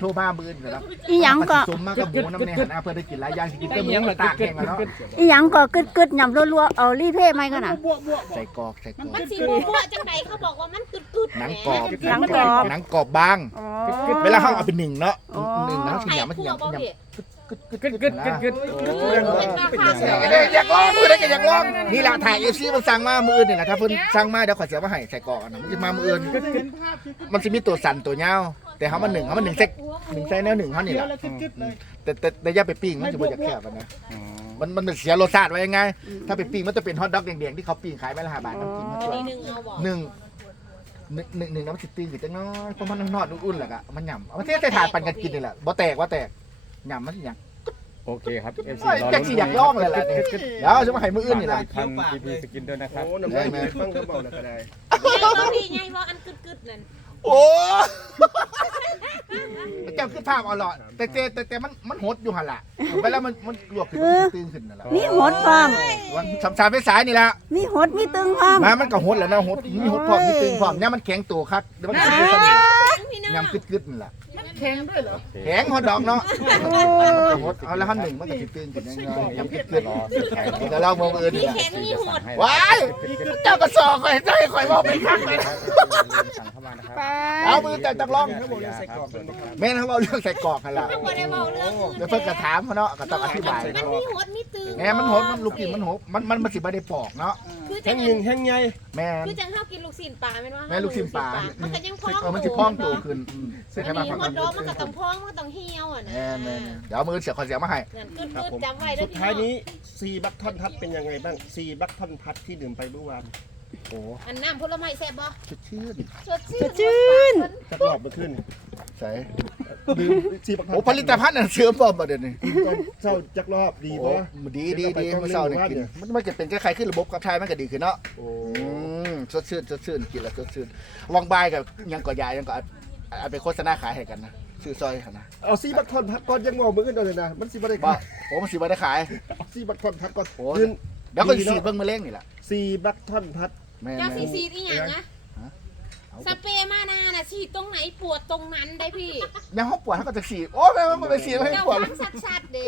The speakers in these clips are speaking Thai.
โทรมามื้อนี่ครับอีหยังก็สมมากับหมูน้ำแน่หันอาเพื่อได้กินหลายอย่างสิกินแต่หมูมันตากแห้งแล้วเนาะอีหยังก็กึดกึดๆยำรัวๆเอารีเพย์ไหมกันน่ะใส่กรอกใส่กรอกมันสีบัวๆจังไดเขาบอกว่ามันกึดกึดหนังกรอบหนังกรอบหนังกรอบบางอ๋อเวลาเขาเอาไปหนึ่งเนาะอ๋อหนึ่งนะสิไข่ยำมันคั่วยำบ่ยำพี่กึดกึดกึดกึดกึดกึดเป็นอยากลองมือได้ก็อยากลองนี่ล่ะถ่ายเอฟซีมันสั่งมามืออื่นนี่แหละถ้าเพิ่นสั่งมาเดี๋ยวขอยเสียมาให้ใส่กรอกอันนั้นมันจะมามืออื่นมันจะมีตัวสั่นตัวยาว แต่เขามาหนึ่งเขามาหนึ่งเซกหนึ่งใส่แนวหนึ่งเขานี่แหละแต่แต่แต่อย่าไปปิ้งมันจะบ่อยากแคบอะนะมันมันเสียรสชาติไว้ยังไง ถ้าไปปิ้งมันจะเป็นฮอทดอกแดงๆที่เขาปิ้งขายไม้ละห้าบาทน้ำจิ้มเขาอันช่วยนี้หนึ่งเอาบอกหนึ่งหนึ่งหนึ่งหนึ่งน้ำสิบตีนคือจังน้อยเพราะมันนอดอุ่นๆแหละอะมันหย่ำเอามาเทใส่ถาดปั่นกันกินนี่แหละบ่แตกว่าแตกหย่ำมันสิหยังโอเคครับ FC โอ้ยจักสิอยากลองเลยแหละเนี่ยเดี๋ยวจะมาให้มืออื่นนี่แหละพันพีพีสกินด้วยนะครับ โอ้น้ำลายมันฟังก็เบาแล้วก็ได้ไงบ่พี่ไงบ่อันกึดกึดนั่น โอ้เจ้าคือภาพเอาหลอดแต่แต่แต่แต่มันมันหดอยู่หันละเวลามันมันลวกขึ้นมันสิตื่นขึ้นนั่นแหละมีหดพร้อมวันสามสามไปสายนี่แหละมีหดมีตึงพร้อมมามันก็หดแล้วนะหดมีหดพร้อมมีตึงพร้อมเนี่ยมันแข็งตัวครับเดี๋ยวมันจะมีสนิทพี่น้องยำกึดๆนี่แหละ โอเคแข็งฮอตดอกเนาะเอาแล้วขั้นหนึ่งมันก็สิตื่นขึ้นยังไงยำกึดๆรอถ่ายรูปแต่เรามองอื่นมีนี่แหละแข็งมีโหดว้ายเจ้าก็สอกข่อยใจข่อยบอกเป็นครั้งเลยสั่งเข้ามานะครับเอามือแต่จักลองเขาบอกใส่กรอบเลยนะครับแม่นเขาเอาเรื่องใส่กรอกกันละเขาบ่ได้บอกเรื่องอื่นเดี๋ยวเพิ่นกระถามเขาเนาะก็ต้องอธิบายมันมีโหดมีตึงแม่มันหดมันลูกกินมันหดมันมันมันสิบ่ได้ปอกเนาะ คือจัแห้งงหนึ่งแห้งใหญ่แม่น คือจังเฮากินลูกชิ้นปลาแม่นว่าแม่ลูกชิ้นปลามันก็ยังพองเออมันสิพองตัวขึ้นอืมเสร็จอัให้นมานี้ฟังฮกัอนตดอกมันก็ต้องพองมันก็ต้องเหี่ยวอะนะแม่นแม่นเดี๋ยวเอามือเสียขอเสียมาให้ นั่นกึดกึดจำไว้เด้อสุดพี่ท้ายน้องนี้ซีบัคทอนพัดเป็นยังไงบ้างซีบัคทอนพัดที่ดื่มไปเมื่อวาน โอ้อันน้ำผลไม้แซ่บบ่สดชื่นสดชื่สนดชื่น จักรอบมาขึ้นใส่ดื่มซีบัคทอนโอ้ผลิตภัณฑ์น่ะเสื่อมบ่บ่เดี๋ยวนี้ตอนเช้าจักรอบดีโอ้ปะดีดีดีเมื่อเช้านี่กินมันมันจะเป็นคล้ายๆขึ้นระบบขับถ่ายมันก็ดีขึ้นเนาะโอ้อืมสดชื่นสดชื่นกินแล้วสดชื่นวางบายกับยังก่อยายังก็เอาไปโฆษณาขายให้กันนะซื้อซอยกันนะเอาซีบัคทอนพัดก่อนยังงอมือกันเลยนะมันซีบัคได้บ่โอ้มันสิบ่ได้ขายซีบัคทอนพัดก่อนโอ้ ยืนเดี๋ยวก็สิฉีดเบิ่งมะเร็งนี่แหละซีบัคทอนพัด แม่เจ้าสีแม่สีอีหยังนะเอาสเปรย์มานาน่ะฉีดตรงไหนปวดตรงนั้นได้พี่ยังห้องปวดเขาก็จะฉีดโอ้แม่มันไปฉีดให้เจ้าปวดฟังชัดๆเด้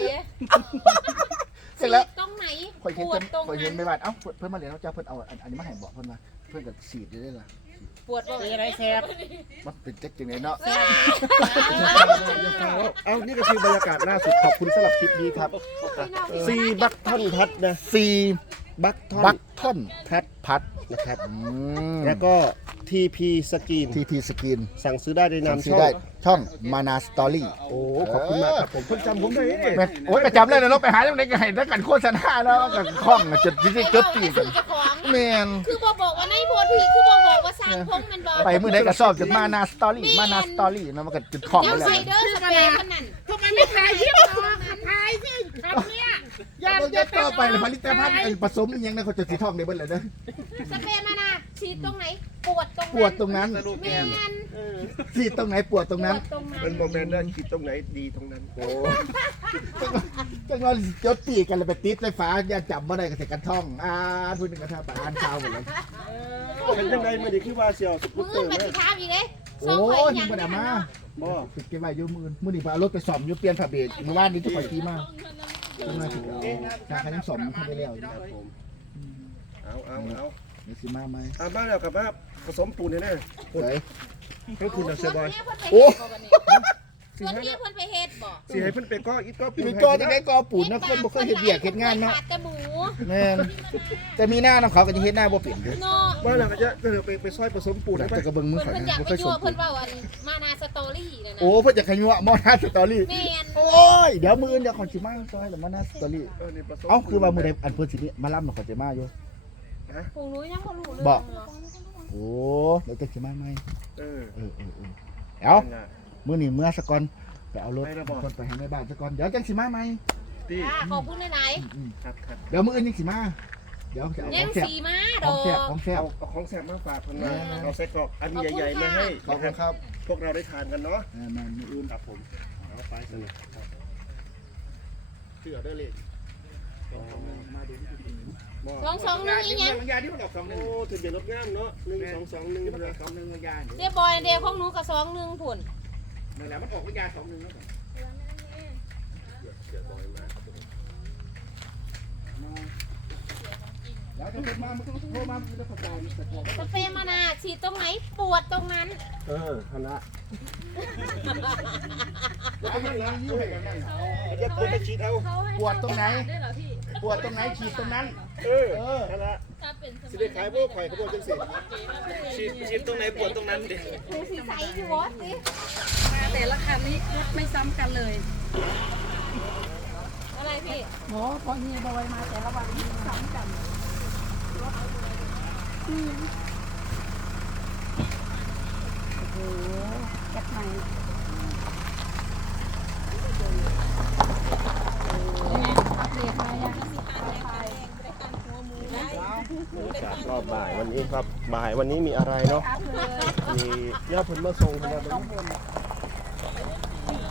เสร็จแล้วฉีดตรงไหนข่อยปเห็นวดเพิ่นตรงข่อยเห็นั้นน ไม่บาดเอ้าเพิ่นมาเรียนแล้วเจ้าเพิ่นเอาอันอันนี้มาให้บอกเพิ่นมาเพิ่นก็ฉีดอยู่ได้ล่ะ ปวดบ่เป็นอะไรแซบมันเป็นจักจังไดเนาะเอานี่ก็คือบรรยากาศล่าสุดขอบคุณสำหรับคลิปนี้ครับซีบัคทอนพัดนะซีบัคทอนบัคทอนแพทพัดนะครับอืมแล้วก็ทีพีสกรีนทีทีสกินสั่งซื้อได้ในสั่นางมซื้อช่อง ได้ช่องมานาสตอรี่โอ้ขอบคุณมากครับผมเพิ่งจำผมได้เนี่ยแม่โอ้ยประจำเลยนะเราไปหาเรื่องไหนก็ให้แล้วกันโฆษณาแล้วก็คล้องอะจดจดจดตีกันเจ้าของแม่นคือบ่บอกว่าในโพธิ์พีคือบ่บอกว่าสร้างพงมันบ่ไปมื้อใดก็สอบจนมานาสตอรี่มานาสตอรี่นะมันก็จุดคล้องเจ้าไปแล้วใส่เด้อสเปรย์มันนั่นทำไมไม่ถ่ายคลิปต่อถ่ายสิคำเนี้ยอย่าเราอจะย่าต่อไปเลยผลิตภัณฑ์ไอ้ผสมอีหยังนะเขาจะสีทองได้เบิดเลยนะสเปรย์มานาฉีดตรงไหนปวดตรงปวดตรงนั้นแม่น สีตรงไหนปวดตรงนั้นปวดตรงนั้นเป็นโมเมนต์นั้นคิดตรงไหนดีตรงนั้นโอ้จังว่าจดตีกันเลยไปติดไฟฟ้าอย่าจับบ่ได้ก็ใส่กันท่องอ่าพูดถึงกระทาปอ่านข่าวหมดเลยเป็นยังไงมันดีคือว่าเชียวสกูมืตเตออร์มาไหมสิถามอีกเด้โอ้ส่งข่อยยยัยังงบ่ได้มาบ่เก็บไว้อยู่มือมื้อนี้พารถไปซ่อมอยู่เปลี่ยนผ้าเบรกเมื่อวานนี้ที่ข่อยขี่มาเพิ่นมาสิเอาทางคันยังซ่อมทันได้แล้วอยู่ครับผมเอาเอาเอาเดี๋ยวสิมาไหมเอาบ้านแล้วกับว่าผสมปูนแน่เฮ้ยๆ ให้คุณเอาเซบอยโอ้ส่วนนี้เพิ่นไปเฮ็ดบ่สิให้เพิ่นไปก็อีกก็ปูนมีกอจะได้กอปูนนะคนบ่เคยเฮ็ดเวียกเฮ็ดงานเนาะขาดแต่หมูแม่นแต่มีหน้าน้องเขาก็จะเฮ็ดหน้าบ่เป็นเด้อเนาะบ้านแล้วก็จะก็เดี๋ยวไปไปซอยผสมปูนแต่ให้ไปก็เบิ่งมือเพิ่นข่อยเพิ่นอยากนะบ่ไปเคยสยั่วมเพิ่นว่าอันมานาสตอรี่นั่นน่ะโอ้เพิ่นจะขยัวมอหน้าสตอรี่แม่นโอ้ยเดี๋ยวมืออื่นเดี๋ยวขอยสิมาซอยแล้วมอหน้าสตอรี่เออนี่ผสมเอ้าคือว่ามือใดอันเพิ่นสิมาล่ำน่ะขอยจะมาอยู่พวกหนูยังบ่รู้เลยบ่โอ้เดี๋ยวจะสิมาใหม่ เออเออเออเออเอ้าน่ะ มื้อนี้เมื่อสะก่อนไปเอารถไปแล้วบ่คนไปให้แม่บ้านสะก่อนเดี๋ยวจังสิมาใหม่ดีอ่าขอบคุณหลายอืมครับครับเดี๋ยวมื้ออื่นจังสิมาเดี๋ยวจะเอาๆขยัองงแซ่บสีมาดขอองกแซ่บของแซ่บ เอาเอาของแซ่บมาฝากเพิ่นมาเอาไส้กรอกอันใหญ่ๆมาให้ขอบคุณครับพวกเราได้ทานกันเนาะเออมามื้ออื่นครับผมเอาไปสนุกครับเชื่อได้เลย สองสองหนึ่งอีหยังยาที่มันออกสองหนึ่งโอ้ถึงจะลดงามเนาะหนึ่งสองสองหนึ่งที่มันอนะอกสองหนึ่งยาเรียบร้อยเดียวของหนูกับสองหนึ่งผุ่นนั่นแหละมันออกวิญญาณสองหนึ่งแล้วแล้วจะเป็นมาโทรมาจะกระจายแต่บอกสเปรย์มานาฉีดตรงไหนปวดตรงนั้น เออคณะแล้วก็นั่งร้านยิ้วให้กันนั่งเดี๋ยวคนจะฉีดเอาปวดตรงไหน ปวดตรงไหนฉีดตรงนั้น เออคณะสิได้ขายพวกข่อยขบวนจังสิฉีดฉีดตรงไหนปวดตรงนั้นดิดูสีใสอยู่วะสิแต่ละคันนี้รถไม่ซ้ำกันเลย อะไรพี่โหพอเฮียบอยมาแต่ละวันไม่ซ้ำกันโอ้โหแก๊สใหม่ นนี้ครับบ่ายวันนี้มีอะไรเนาะอัพเลยมีญาติเพิ่นมาส่งเพิ่นมา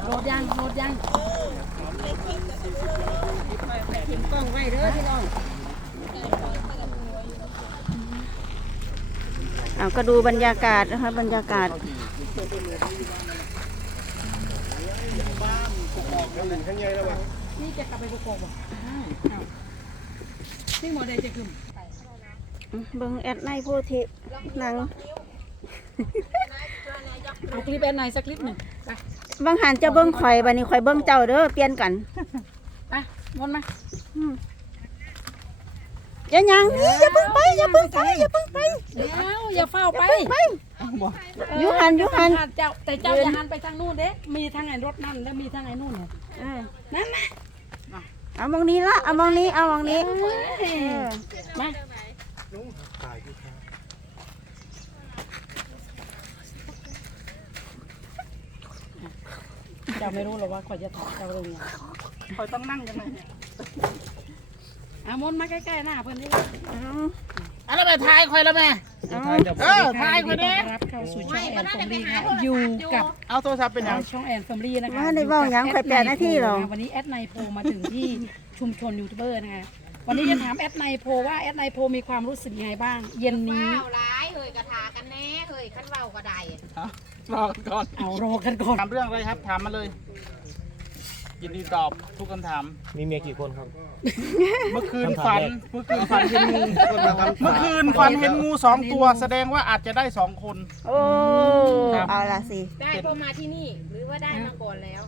โหลดยังโหลดยังถึงกล้องไว้เด้อพี่น้องเอาก็ดูบรรยากาศนะคะบรรยากาศข้างหนึ่งข้างใหญ่แล้ววะนี่จะกลับไปประกอบอะนี่หมอใดจะกึม เบิ่งแอดในโพธิหนังเอาคลิปแอนไหนสักคลิปหนึ่งไปบางหันจะเบิ่งข่อยบัดนี้ข่อยเบิ่งเจ้าเด้อเปลี่ยนกันไปวนมาอย่าหยังนี่อย่าเพิ่งไปอย่าเพิ่งไปอย่าเพิ่งไปเดี๋ยวอย่าเฝ้าไปอยู่หันอยู่หันเจ้าแต่เจ้าอย่าหันไปทางนู้นเด้มีทางไหนรถนั่นแล้วมีทางไหนนู่นเนี่ยเออนั่นนะเอามองนี้ละเอามองนี้เอามองนี้เออมา เจ้าไม่รู้หรอกว่าข่อยจะถอดเจ้าเรื่องไงข่อยต้องนั่งยังไงเนี่ยอะมนต์มาใกล้ๆหน้าเพื่อนนี่เอาอะไรไปทายคอยแล้วแม่ เอาเออทายคนนี้รับเข้าสู่ช่องแอนฟอมลี่ค่ะอยู่กับเอาโทรศัพท์เป็นยังช่องแอนฟอมลี่นะคะว่าในเว้าหยังข่อยแปดนาทีหรอวันนี้แอดไนโพมาถึงที่ชุมชนยูทูบเบอร์นะคะ วันนี้จะถามแอดไนโพว่าแอดไนโพมีความรู้สึกยังไงบ้าง เย็นนี้ว้าวร้ายเฮ้ยกระทากันแน่เฮ้ยขั้นเว้าก็ได้รอก่อนเอารอกันก่อน ถามเรื่องอะไรครับถามมาเลย ยินดีตอบทุกคำถาม มีเมียกี่คนครับ เมื่อคืนฝัน เมื่อคืนฝันเห็นงูเมื่อคืนฝันเห็นงูสองตัว แสดงว่าอาจจะได้สองคน โอ้เอาละสิ ได้เพราะมาที่นี่ หรือว่าได้มาก่อนแล้ว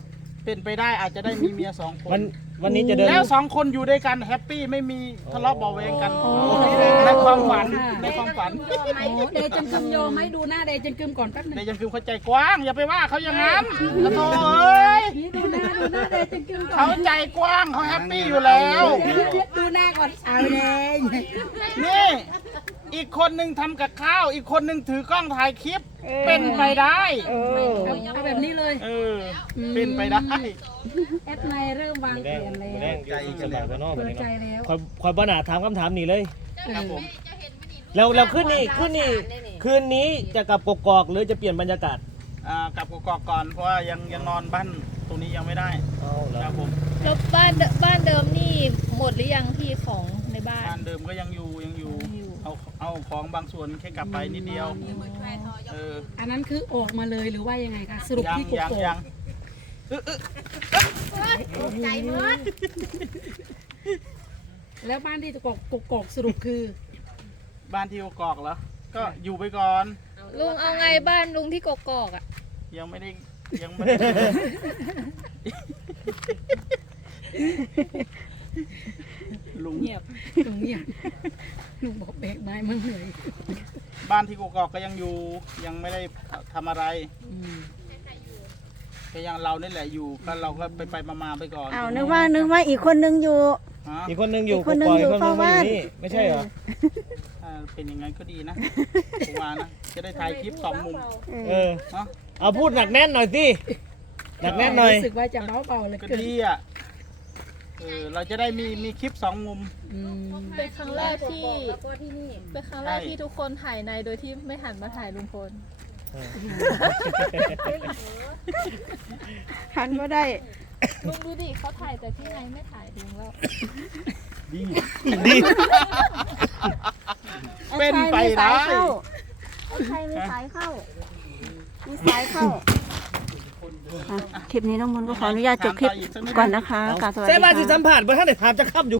เป็นไปได้อาจจะได้มีเมียสองคนวัน วันนี้จะเดิน แล้วสองคนอยู่ด้วยกันแฮปปี้ไม่มีทะเลาะเบาะแวงกันโอ้ในความฝันในความฝันโอ้เดย์จังกึมโยไหมดูหน้าเดย์จังกึมก่อนแป๊บหนึงแต่ยังคือเข้าใจกว้าง อย่าไปว่าเขาอย่างนั้นแล้วโธ่เอ้ยพี่ดูหน้าดูหน้าเดย์จังกึมก่อเขานใจกว้างเขาแฮปปี้อยู่แล้วดูหน้าก่อนเอาเลยนี่ อีกคนหนึ่งทำกับข้าว อีกคนหนึ่งถือกล้องถ่ายคลิป เป็นไปได้โอ้เอาแบบนี้เลยเออ เป็นไปได้แอดไนเริ่มวางแผนแล้วแรงใจสบายกว่านอกเปิเลดยใจเนาะแล้วคอยคอยบ้านาถามคำถามนี้เลยครับผมแล้วแล้วขึ้นนี่ขึ้นนี่คืนนี้จะกลับกกอกหรือจะเปลี่ยนบรรยากาศอ่ากลับกกอกก่อนเพราะว่ายังยังนอนบ้านตรงนี้ยังไม่ได้เอาแล้ควรับผมแล้วบ้านเดิมบ้านเดิมนี่หมดหรือยังพี่ของในบ้านบ้านเดิมก็ยังอยู่ยังอยู่ เอาเอาของบางส่วนแค่กลับไปนิดเดียว เอออันนั้นคือออกมาเลยหรือว่ายังไงคะสรุปยังที่กยังกอกยังใจเมิดแล้วบ้านที่กกอกกกอกสรุปคือบ้านที่กกอกเหรอ ก็อยู่ไปก่อน ลุงเอาไงบ้านลุงที่กกอกอะ ยังไม่ได้ยังไม่ได้ ลุงเงียบตรงเงียบลุงบอกแบกไม้มันเหนื่อยบ้านที่กกอกก็ยังอยู่ยังไม่ได้ทำอะไรอืมก็ยังเรานี่แหละอยู่ก็เราก็ไปไปมามาไปก่อนเอานึกว่านึกว่าอีกคนนึงอยู่ ฮะอีกคนหนึงอยู่อีกกคนหนึ่กงอกอยู่อีกคนหนึงมาเฝ้าอยู่บ้าน นี่ไม่ใช่เหรอถ้าเป็นอย่างนั้นก็ดีนะผมว่านะจะได้ถ่ายคลิปสองมุมเออเนาะเอาพูดหนักแน่นหน่อยสิหนักแน่นหน่อยรู้สึกว่าจะเบาเบาๆเหลยก็เกินดีอะ เออเราจะได้มีมีคลิปสองมุม อืมเป็นครั้งแรกที่ แล้วก็ที่นี่เป็นครั้งแรกใช่ ที่ทุกคนถ่ายในโดยที่ไม่หันมาถ่ายลุงพลหันก็ได้ ลุงดูดิเขาถ่ายแต่ที่ไหนไม่ถ่ายลุงแล้วเป็นไปได้ไอ้ใครมีสายเข้า มีสายเข้า อะคลิปนี้น้องมนต์ก็ขออนุญาตจบคลิปก่อนนะคะกราบสวัสดีเซดีบาสิสัค่ะมผัสบ่ท่านได้ถามจะค้ำอยู่